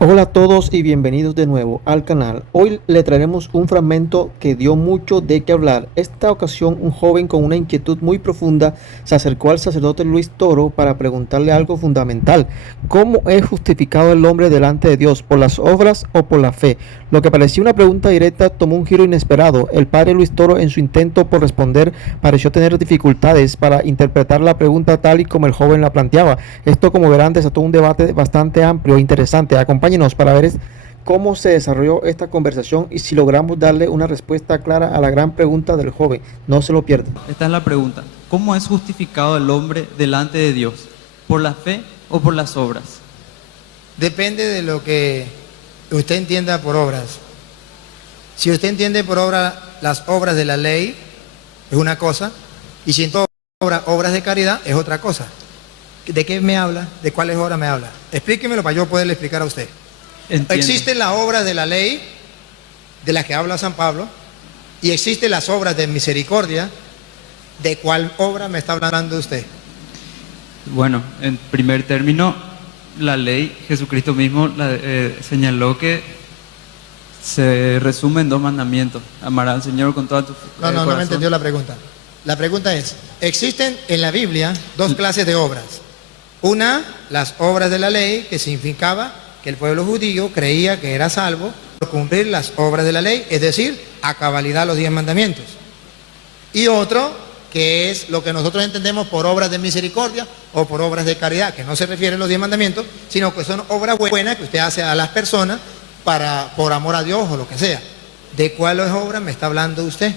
Hola a todos y bienvenidos de nuevo al canal. Hoy le traeremos un fragmento que dio mucho de qué hablar. Esta ocasión un joven con una inquietud muy profunda se acercó al sacerdote Luis Toro para preguntarle algo fundamental. ¿Cómo es justificado el hombre delante de Dios? ¿Por las obras o por la fe? Lo que parecía una pregunta directa tomó un giro inesperado. El padre Luis Toro, en su intento por responder, pareció tener dificultades para interpretar la pregunta tal y como el joven la planteaba. Esto, como verán, desató un debate bastante amplio e interesante. Acompáñenos para ver cómo se desarrolló esta conversación y si logramos darle una respuesta clara a la gran pregunta del joven. No se lo pierdan. Esta es la pregunta. ¿Cómo es justificado el hombre delante de Dios? ¿Por la fe o por las obras? Depende de lo que usted entienda por obras. Si usted entiende por obra las obras de la ley, es una cosa, y si entiende obras de caridad, es otra cosa. ¿De qué me habla? ¿De cuáles obras me habla? Explíquemelo para yo poderle explicar a usted. Entiendo. Existen las obras de la ley, de las que habla San Pablo, y existen las obras de misericordia. ¿De cuál obra me está hablando usted? Bueno, en primer término, la ley, Jesucristo mismo señaló que se resume en dos mandamientos. Amarás al Señor con toda tu No corazón. me entendió la pregunta. La pregunta es, existen en la Biblia dos clases de obras. Una, las obras de la ley, que significaba que el pueblo judío creía que era salvo por cumplir las obras de la ley, es decir, a cabalidad los 10 mandamientos. Y otro, que es lo que nosotros entendemos por obras de misericordia o por obras de caridad, que no se refiere a los 10 mandamientos, sino que son obras buenas que usted hace a las personas por amor a Dios o lo que sea. ¿De cuáles obras me está hablando usted?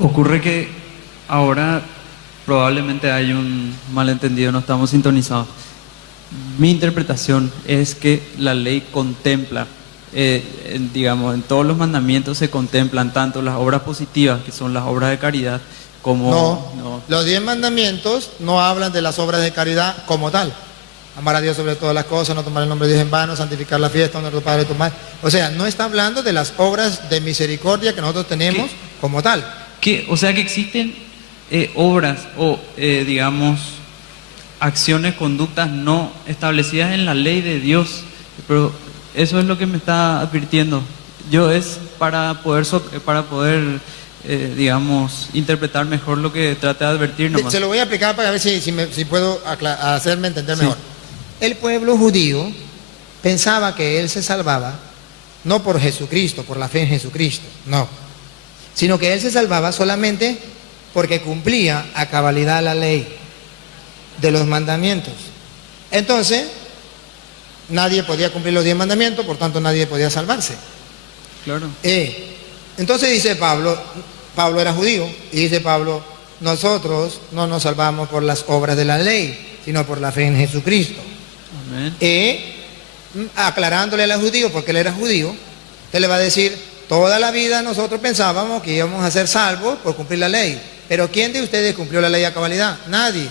Ocurre que ahora probablemente hay un malentendido, no estamos sintonizados. Mi interpretación es que la ley contempla, digamos, en todos los mandamientos se contemplan tanto las obras positivas, que son las obras de caridad, como... No, los 10 mandamientos no hablan de las obras de caridad como tal. Amar a Dios sobre todas las cosas, no tomar el nombre de Dios en vano, santificar la fiesta, honrar a tu padre y tu madre. O sea, no está hablando de las obras de misericordia que nosotros tenemos como tal. O sea que existen obras o, digamos, acciones, conductas no establecidas en la ley de Dios, pero eso es lo que me está advirtiendo. Yo es para poder digamos, interpretar mejor lo que trata de advertir nomás. Se lo voy a explicar para ver si puedo hacerme entender Sí. mejor. El pueblo judío pensaba que él se salvaba no por Jesucristo, por la fe en Jesucristo, no, sino que él se salvaba solamente porque cumplía a cabalidad la ley de los mandamientos. Entonces, nadie podía cumplir los 10 mandamientos, por tanto nadie podía salvarse. Claro. Entonces dice Pablo era judío, y dice Pablo, nosotros no nos salvamos por las obras de la ley, sino por la fe en Jesucristo. Amén. Aclarándole a los judíos, porque él era judío, usted le va a decir, toda la vida nosotros pensábamos que íbamos a ser salvos por cumplir la ley, pero ¿quién de ustedes cumplió la ley a cabalidad? Nadie.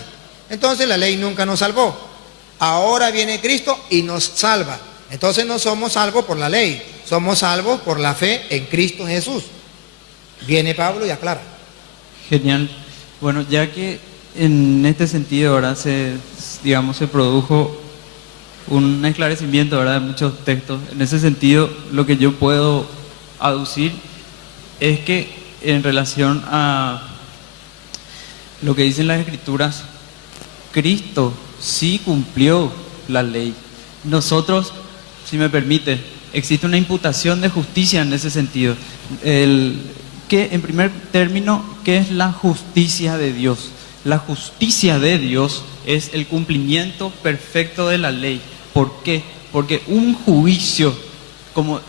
Entonces la ley nunca nos salvó. Ahora viene Cristo y nos salva. Entonces no somos salvos por la ley, somos salvos por la fe en Cristo Jesús. Viene Pablo y aclara. Genial. Bueno, ya que en este sentido ahora se produjo un esclarecimiento, ¿verdad?, de muchos textos. En ese sentido, lo que yo puedo aducir es que en relación a lo que dicen las Escrituras, Cristo sí cumplió la ley. Nosotros, si me permite, existe una imputación de justicia en ese sentido. En primer término, ¿qué es la justicia de Dios? La justicia de Dios es el cumplimiento perfecto de la ley. ¿Por qué? Porque un juicio, como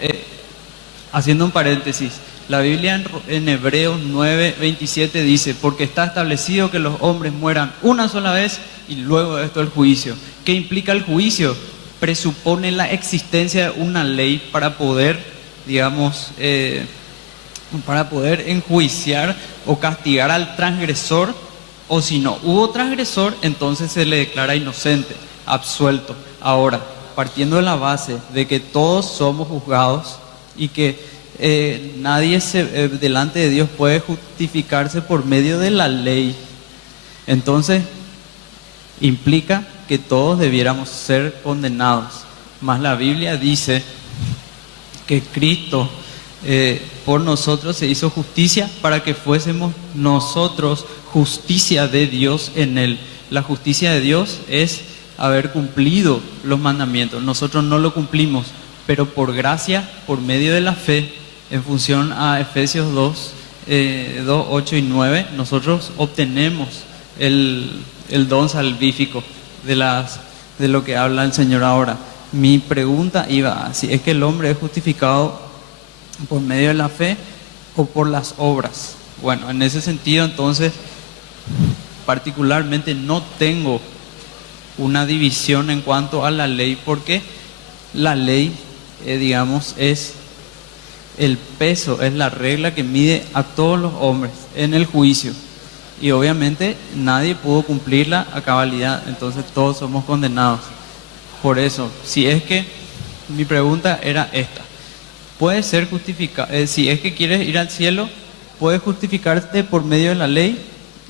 haciendo un paréntesis, la Biblia en Hebreos 9:27 dice, porque está establecido que los hombres mueran una sola vez y luego de esto el juicio. ¿Qué implica el juicio? Presupone la existencia de una ley para poder, digamos, para poder enjuiciar o castigar al transgresor, o si no hubo transgresor, entonces se le declara inocente, absuelto. Ahora, partiendo de la base de que todos somos juzgados y que nadie delante de Dios puede justificarse por medio de la ley, entonces implica que todos debiéramos ser condenados. Mas la Biblia dice que Cristo por nosotros se hizo justicia para que fuésemos nosotros justicia de Dios en Él. La justicia de Dios es haber cumplido los mandamientos. Nosotros no lo cumplimos, pero por gracia, por medio de la fe, en función a Efesios 2, 8 y 9, nosotros obtenemos el don salvífico de lo que habla el Señor ahora. Mi pregunta iba, si es que el hombre es justificado por medio de la fe o por las obras. Bueno, en ese sentido, entonces, particularmente no tengo una división en cuanto a la ley, porque la ley, digamos, es el peso, es la regla que mide a todos los hombres en el juicio. Y obviamente nadie pudo cumplirla a cabalidad, entonces todos somos condenados. Por eso, si es que mi pregunta era esta, ¿puedes ser justificado? Si es que quieres ir al cielo, ¿puedes justificarte por medio de la ley?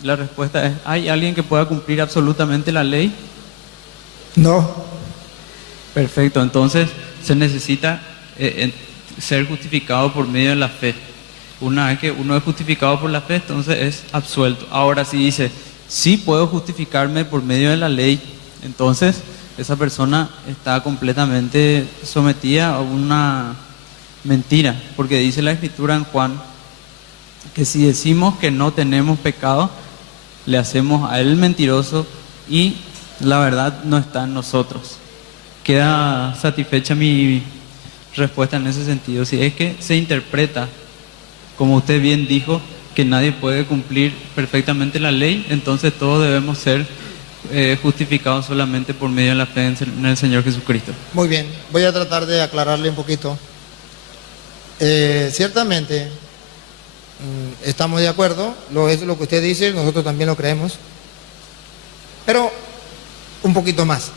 La respuesta es, ¿hay alguien que pueda cumplir absolutamente la ley? No. Perfecto, entonces se necesita ser justificado por medio de la fe. Una vez que uno es justificado por la fe, entonces es absuelto. Ahora, si dice, sí puedo justificarme por medio de la ley, entonces esa persona está completamente sometida a una mentira, porque dice la Escritura en Juan que si decimos que no tenemos pecado, le hacemos a él mentiroso y la verdad no está en nosotros. Queda satisfecha mi respuesta en ese sentido. Si es que se interpreta, como usted bien dijo, que nadie puede cumplir perfectamente la ley, entonces todos debemos ser justificados solamente por medio de la fe en el Señor Jesucristo. Muy bien, voy a tratar de aclararle un poquito. Ciertamente, estamos de acuerdo, es lo que usted dice, nosotros también lo creemos, pero un poquito más.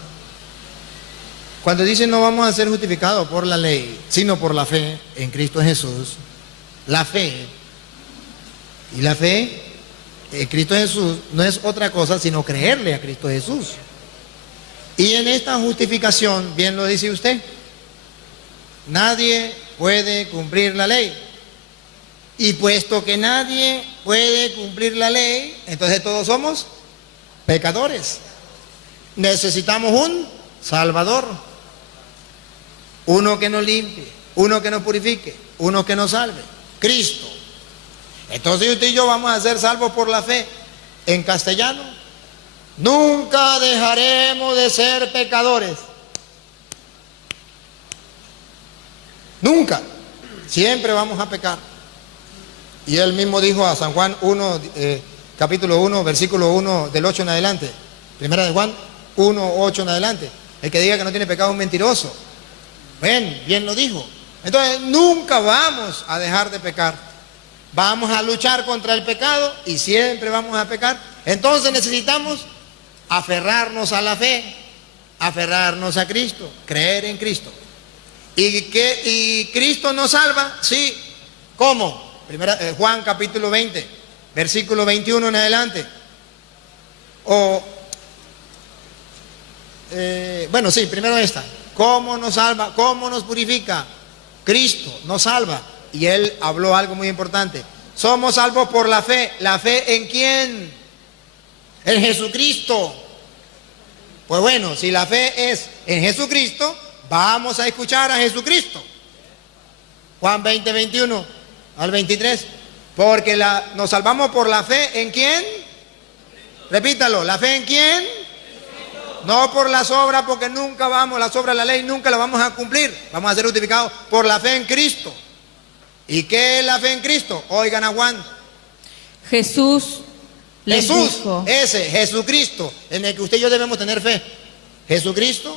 Cuando dice no vamos a ser justificados por la ley, sino por la fe en Cristo Jesús, la fe, y la fe en Cristo Jesús no es otra cosa sino creerle a Cristo Jesús. Y en esta justificación, bien lo dice usted, nadie puede cumplir la ley. Y puesto que nadie puede cumplir la ley, entonces todos somos pecadores. Necesitamos un Salvador, uno que nos limpie, uno que nos purifique, uno que nos salve, Cristo. Entonces usted y yo vamos a ser salvos por la fe. En castellano, nunca dejaremos de ser pecadores. Nunca. Siempre vamos a pecar. Y él mismo dijo a San Juan 1, capítulo 1, versículo 1 del 8 en adelante. Primera de Juan 1, 8 en adelante. El que diga que no tiene pecado es un mentiroso. Bien lo dijo. Entonces nunca vamos a dejar de pecar. Vamos a luchar contra el pecado y siempre vamos a pecar. Entonces necesitamos aferrarnos a la fe, aferrarnos a Cristo, creer en Cristo. ¿Y Cristo nos salva? Sí. ¿Cómo? Juan capítulo 20, versículo 21 en adelante. Primero esta. ¿Cómo nos salva? ¿Cómo nos purifica? Cristo nos salva. Y él habló algo muy importante. Somos salvos por la fe. ¿La fe en quién? En Jesucristo. Pues bueno, si la fe es en Jesucristo, vamos a escuchar a Jesucristo. Juan 20, 21 al 23. Porque nos salvamos por la fe en quién. Repítalo, ¿la fe en quién? No por las obras, porque nunca las obras de la ley nunca las vamos a cumplir. Vamos a ser justificados por la fe en Cristo. ¿Y qué es la fe en Cristo? Oigan a Juan. Jesús dijo. Jesucristo, en el que usted y yo debemos tener fe. Jesucristo.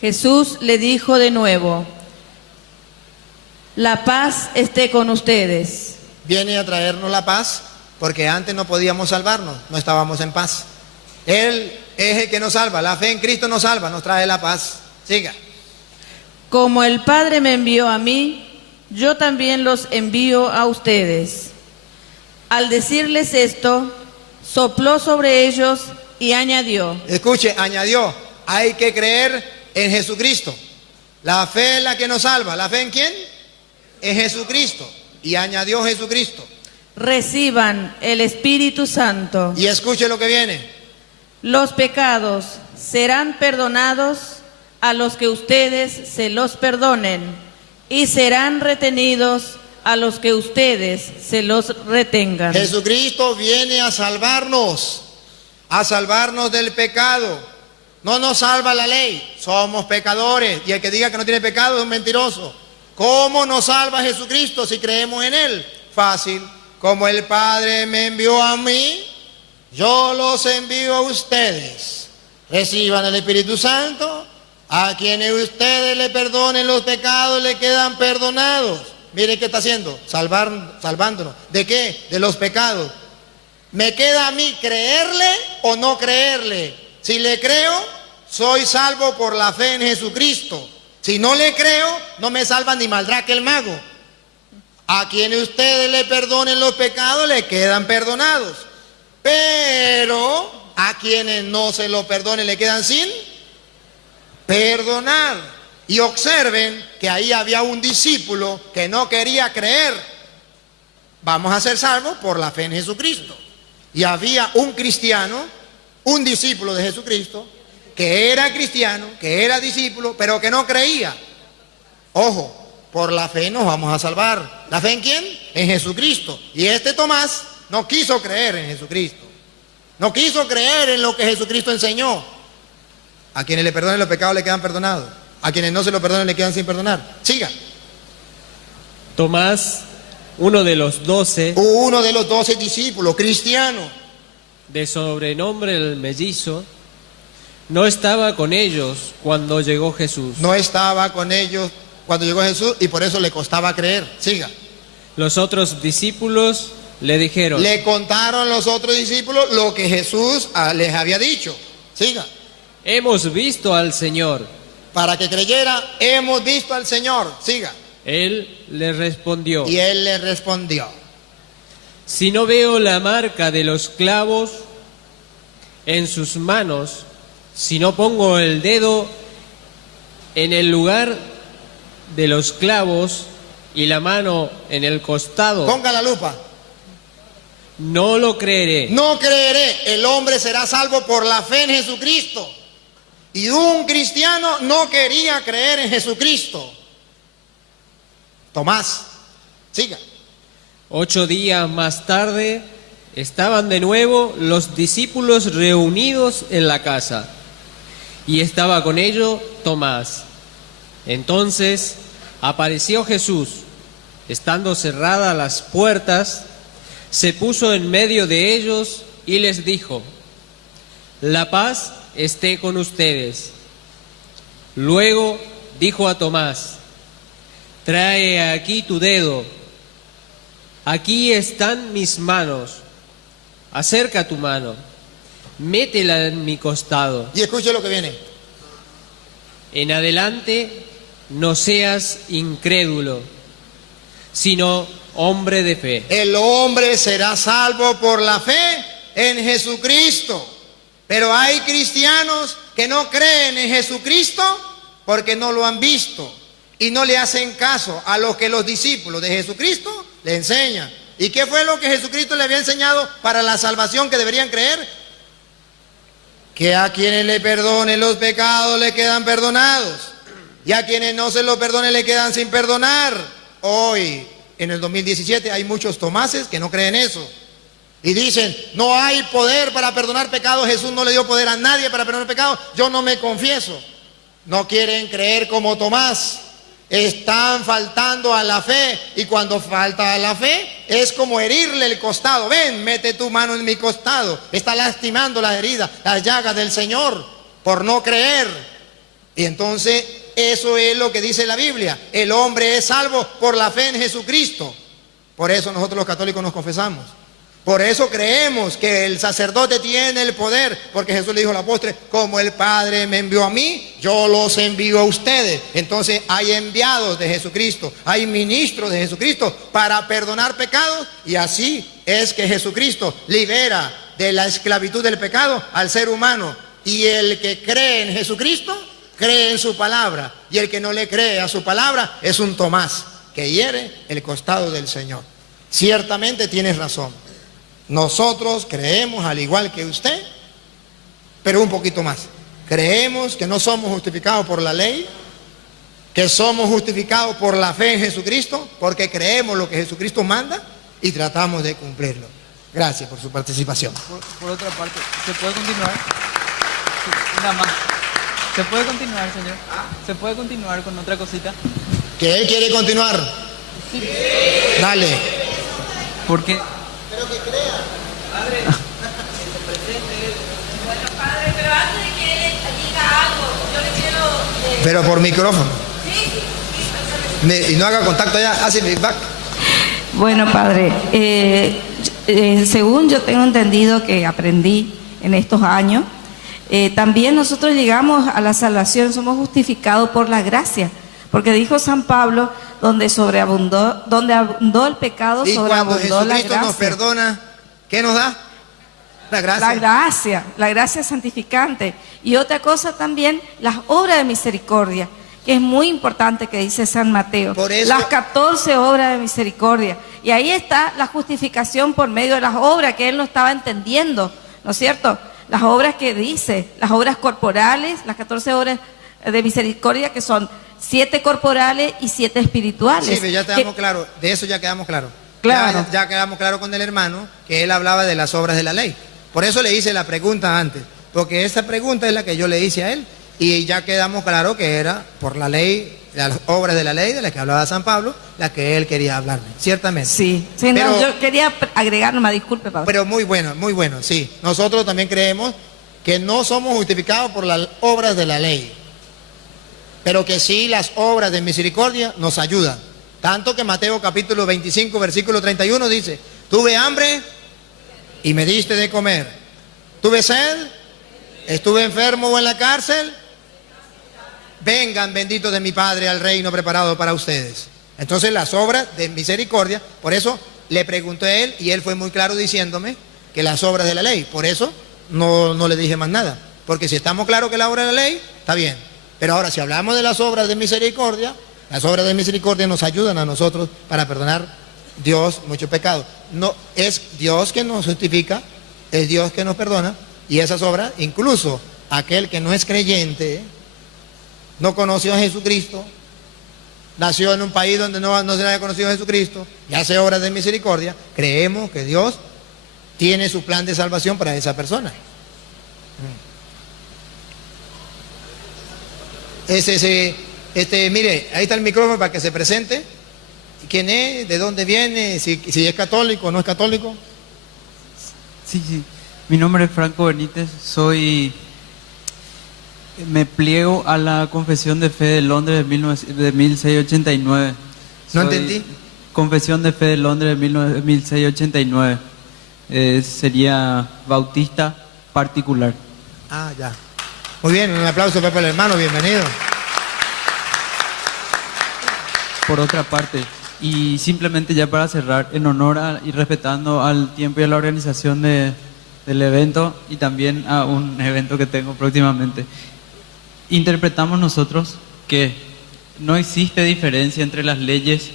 Jesús le dijo de nuevo, la paz esté con ustedes. Viene a traernos la paz, porque antes no podíamos salvarnos, no estábamos en paz. Él es el que nos salva, la fe en Cristo nos salva, nos trae la paz. Siga. Como el Padre me envió a mí, yo también los envío a ustedes. Al decirles esto, sopló sobre ellos y añadió. Escuche, añadió, hay que creer En Jesucristo. La fe es la que nos salva. ¿La fe en quién? En Jesucristo. Y añadió Jesucristo. Reciban el Espíritu Santo. Y escuche lo que viene. Los pecados serán perdonados a los que ustedes se los perdonen y serán retenidos a los que ustedes se los retengan. Jesucristo viene a salvarnos del pecado. No nos salva la ley, somos pecadores. Y el que diga que no tiene pecado es un mentiroso. ¿Cómo nos salva Jesucristo si creemos en Él? Fácil. Como el Padre me envió a mí, yo los envío a ustedes. Reciban el Espíritu Santo. A quienes ustedes le perdonen los pecados, le quedan perdonados. Miren qué está haciendo, salvándonos. ¿De qué? De los pecados. ¿Me queda a mí creerle o no creerle? Si le creo, soy salvo por la fe en Jesucristo. Si no le creo, no me salva ni Maldraque el mago. A quienes ustedes le perdonen los pecados, le quedan perdonados. Pero a quienes no se lo perdonen, le quedan sin perdonar. Y observen que ahí había un discípulo que no quería creer. Vamos a ser salvos por la fe en Jesucristo. Y había un cristiano, un discípulo de Jesucristo, que era cristiano, que era discípulo, pero que no creía. Ojo, por la fe nos vamos a salvar. ¿La fe en quién? En Jesucristo. Y este Tomás no quiso creer en Jesucristo. No quiso creer en lo que Jesucristo enseñó. A quienes le perdonen los pecados le quedan perdonados. A quienes no se lo perdonen le quedan sin perdonar. Siga. Tomás, uno de los 12, Uno de los 12 discípulos, cristiano. de sobrenombre el mellizo, no estaba con ellos cuando llegó Jesús. No estaba con ellos cuando llegó Jesús y por eso le costaba creer. Siga. Los otros discípulos le dijeron, Le contaron los otros discípulos lo que Jesús les había dicho. Siga. hemos visto al Señor. Para que creyera, hemos visto al Señor. Siga. Él le respondió, Y él le respondió. si no veo la marca de los clavos en sus manos, si no pongo el dedo en el lugar de los clavos y la mano en el costado, Ponga la lupa. no lo creeré. No creeré. El hombre será salvo por la fe en Jesucristo. Y un cristiano no quería creer en Jesucristo. Tomás, siga. 8 días más tarde estaban de nuevo los discípulos reunidos en la casa y estaba con ellos Tomás. Entonces apareció Jesús, estando cerradas las puertas, se puso en medio de ellos y les dijo, la paz esté con ustedes. Luego dijo a Tomás, trae aquí tu dedo. Aquí están mis manos. Acerca tu mano. Métela en mi costado. Y escuche lo que viene. En adelante no seas incrédulo, sino hombre de fe. El hombre será salvo por la fe en Jesucristo. Pero hay cristianos que no creen en Jesucristo porque no lo han visto y no le hacen caso a lo que los discípulos de Jesucristo le enseñan. ¿Y qué fue lo que Jesucristo le había enseñado para la salvación que deberían creer? Que a quienes le perdonen los pecados le quedan perdonados y a quienes no se los perdonen le quedan sin perdonar. Hoy, en el 2017, hay muchos tomases que no creen eso. Y dicen, no hay poder para perdonar pecados, Jesús no le dio poder a nadie para perdonar pecados, yo no me confieso. No quieren creer como Tomás, están faltando a la fe, y cuando falta a la fe es como herirle el costado. Ven, mete tu mano en mi costado, está lastimando las heridas, las llagas del Señor, por no creer. Y entonces eso es lo que dice la Biblia, el hombre es salvo por la fe en Jesucristo. Por eso nosotros los católicos nos confesamos. Por eso creemos que el sacerdote tiene el poder, porque Jesús le dijo a la apóstol, como el Padre me envió a mí, yo los envío a ustedes. Entonces hay enviados de Jesucristo, hay ministros de Jesucristo para perdonar pecados, y así es que Jesucristo libera de la esclavitud del pecado al ser humano. Y el que cree en Jesucristo cree en su palabra, y el que no le cree a su palabra es un Tomás que hiere el costado del Señor. Ciertamente tienes razón. Nosotros creemos al igual que usted, pero un poquito más. Creemos que no somos justificados por la ley, que somos justificados por la fe en Jesucristo, porque creemos lo que Jesucristo manda y tratamos de cumplirlo. Gracias por su participación. Por otra parte, ¿se puede continuar? Sí, nada más. ¿Se puede continuar, señor? ¿Se puede continuar con otra cosita? ¿Que él quiere continuar? Sí. Dale. Porque... Pero que crea. Padre, pero antes de que él diga algo, yo le quiero... Pero por micrófono. Y no haga contacto ya, hace feedback. Bueno, padre, según yo tengo entendido que aprendí en estos años, también nosotros llegamos a la salvación, somos justificados por la gracia, porque dijo San Pablo, donde abundó el pecado, Y cuando sobreabundó la Jesucristo gracia. nos perdona, ¿qué nos da? La gracia. La gracia santificante. Y otra cosa también, las obras de misericordia, que es muy importante que dice San Mateo. Por eso- las 14 obras de misericordia. Y ahí está la justificación por medio de las obras que él no estaba entendiendo, ¿no es cierto? Las obras que dice, las obras corporales, las 14 obras de misericordia, que son 7 corporales y 7 espirituales. Sí, pero ya quedamos claros, de eso ya quedamos claros. Claro. Ya quedamos claros con el hermano, que él hablaba de las obras de la ley. Por eso le hice la pregunta antes, porque esa pregunta es la que yo le hice a él, y ya quedamos claros que era por la ley, las obras de la ley de las que hablaba San Pablo, la que él quería hablarme, ciertamente. Sí, no, Pero- yo quería agregar, nomás, disculpe, padre. Pero muy bueno, sí. Nosotros también creemos que no somos justificados por las obras de la ley, pero que sí las obras de misericordia nos ayudan. Tanto que Mateo capítulo 25, versículo 31 dice, tuve hambre y me diste de comer. Tuve sed, estuve enfermo o en la cárcel. Vengan, benditos de mi Padre, al reino preparado para ustedes. Entonces las obras de misericordia, por eso le pregunté a él y él fue muy claro diciéndome que las obras de la ley, por eso no le dije más nada. Porque si estamos claros que la obra de la ley, está bien. Pero ahora si hablamos de las obras de misericordia, las obras de misericordia nos ayudan a nosotros para perdonar Dios mucho pecado. No, es Dios que nos justifica, es Dios que nos perdona, y esas obras, incluso aquel que no es creyente, no conoció a Jesucristo, nació en un país donde no se le haya conocido a Jesucristo y hace obras de misericordia, creemos que Dios tiene su plan de salvación para esa persona. Mire, ahí está el micrófono para que se presente. ¿Quién es? ¿De dónde viene? Si es católico o no es católico. Sí, sí. Mi nombre es Franco Benítez, me pliego a la Confesión de Fe de Londres de 1689. No entendí. Confesión de Fe de Londres de 1689. Sería bautista particular. Ah, ya. Muy bien, un aplauso para el hermano, bienvenido. Por otra parte, y simplemente ya para cerrar, en honor y respetando al tiempo y a la organización del evento y también a un evento que tengo próximamente, interpretamos nosotros que no existe diferencia entre las leyes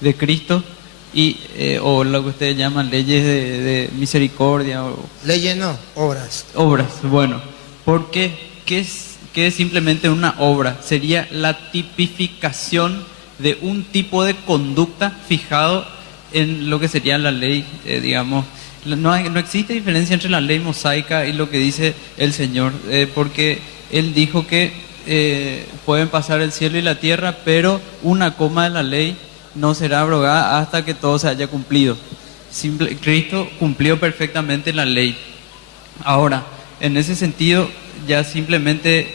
de Cristo y o lo que ustedes llaman leyes de misericordia o Leyes no, obras. obras. Bueno, porque ¿qué es simplemente una obra? Sería la tipificación de un tipo de conducta fijado en lo que sería la ley, digamos. No existe diferencia entre la ley mosaica y lo que dice el Señor, porque Él dijo que pueden pasar el cielo y la tierra, pero una coma de la ley no será abrogada hasta que todo se haya cumplido. Cristo cumplió perfectamente la ley. Ahora, en ese sentido, ya simplemente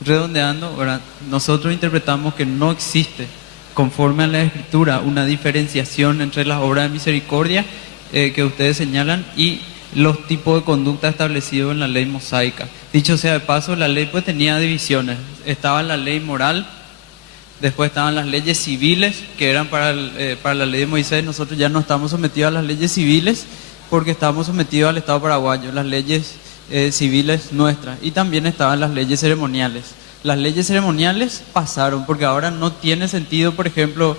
redondeando, ¿verdad? Nosotros interpretamos que no existe, conforme a la Escritura, una diferenciación entre las obras de misericordia que ustedes señalan y los tipos de conducta establecidos en la ley mosaica. Dicho sea de paso, la ley pues tenía divisiones. Estaba la ley moral, después estaban las leyes civiles, que eran para la ley de Moisés. Nosotros ya no estamos sometidos a las leyes civiles porque estamos sometidos al Estado paraguayo, las leyes civiles nuestras. Y también estaban las leyes ceremoniales. Las leyes ceremoniales pasaron, porque ahora no tiene sentido, por ejemplo,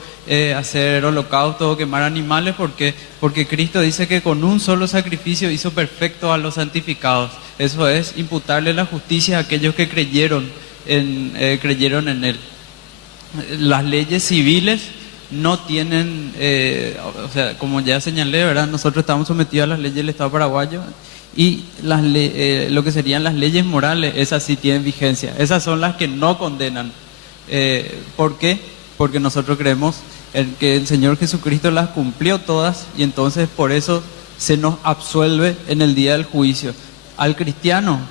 hacer holocausto o quemar animales, porque Cristo dice que con un solo sacrificio hizo perfecto a los santificados. Eso es imputarle la justicia a aquellos que creyeron en Él. Las leyes civiles no tienen, o sea, como ya señalé, ¿verdad? Nosotros estamos sometidos a las leyes del Estado paraguayo. Y lo que serían las leyes morales, esas sí tienen vigencia. Esas son las que no condenan. ¿Por qué? Porque nosotros creemos en que el Señor Jesucristo las cumplió todas y entonces por eso se nos absuelve en el día del juicio. Al cristiano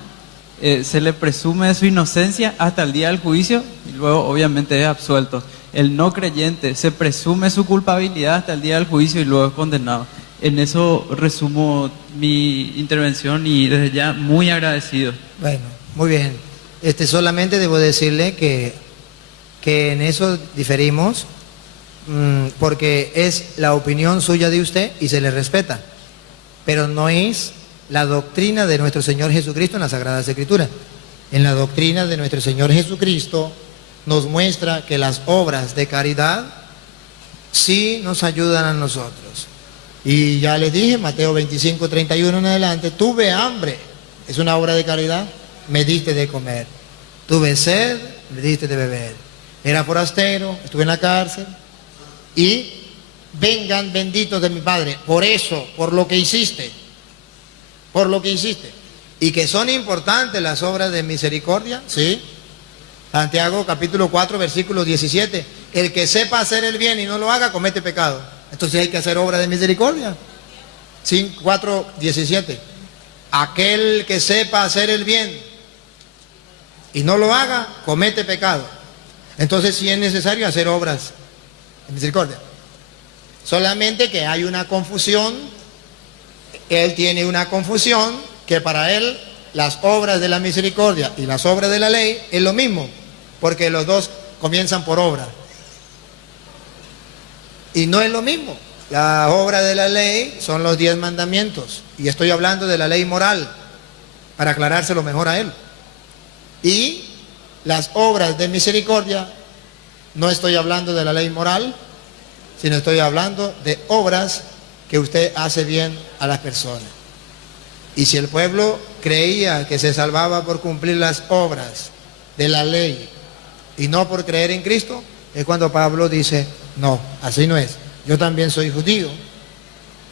se le presume de su inocencia hasta el día del juicio y luego obviamente es absuelto. El no creyente se presume su culpabilidad hasta el día del juicio y luego es condenado. En eso resumo mi intervención y desde ya muy agradecido. Bueno, muy bien. Solamente debo decirle que en eso diferimos, porque es la opinión suya de usted y se le respeta, pero no es la doctrina de nuestro Señor Jesucristo en las Sagradas Escrituras. En la doctrina de nuestro Señor Jesucristo nos muestra que las obras de caridad sí nos ayudan a nosotros. Y ya les dije, Mateo 25, 31 en adelante, tuve hambre, es una obra de caridad, me diste de comer. Tuve sed, me diste de beber. Era forastero, estuve en la cárcel. Y vengan benditos de mi Padre, por eso, por lo que hiciste. Y que son importantes las obras de misericordia, ¿sí? Santiago capítulo 4, versículo 17. El que sepa hacer el bien y no lo haga, comete pecado. Entonces hay que hacer obra de misericordia. 4, 17. Aquel que sepa hacer el bien y no lo haga, comete pecado. Entonces sí es necesario hacer obras de misericordia. Solamente que hay una confusión. Él tiene una confusión que para él las obras de la misericordia y las obras de la ley es lo mismo, porque los dos comienzan por obra. Y no es lo mismo. La obra de la ley son los 10 mandamientos. Y estoy hablando de la ley moral, para aclarárselo mejor a él. Y las obras de misericordia, no estoy hablando de la ley moral, sino estoy hablando de obras que usted hace bien a las personas. Y si el pueblo creía que se salvaba por cumplir las obras de la ley y no por creer en Cristo, es cuando Pablo dice, no, así no es. Yo también soy judío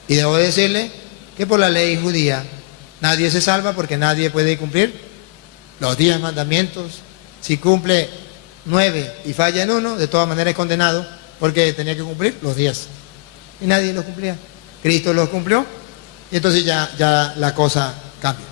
y debo decirle que por la ley judía nadie se salva porque nadie puede cumplir los 10 mandamientos. Si cumple 9 y falla en uno, de todas maneras es condenado porque tenía que cumplir los 10. Y nadie los cumplía. Cristo los cumplió y entonces ya la cosa cambia.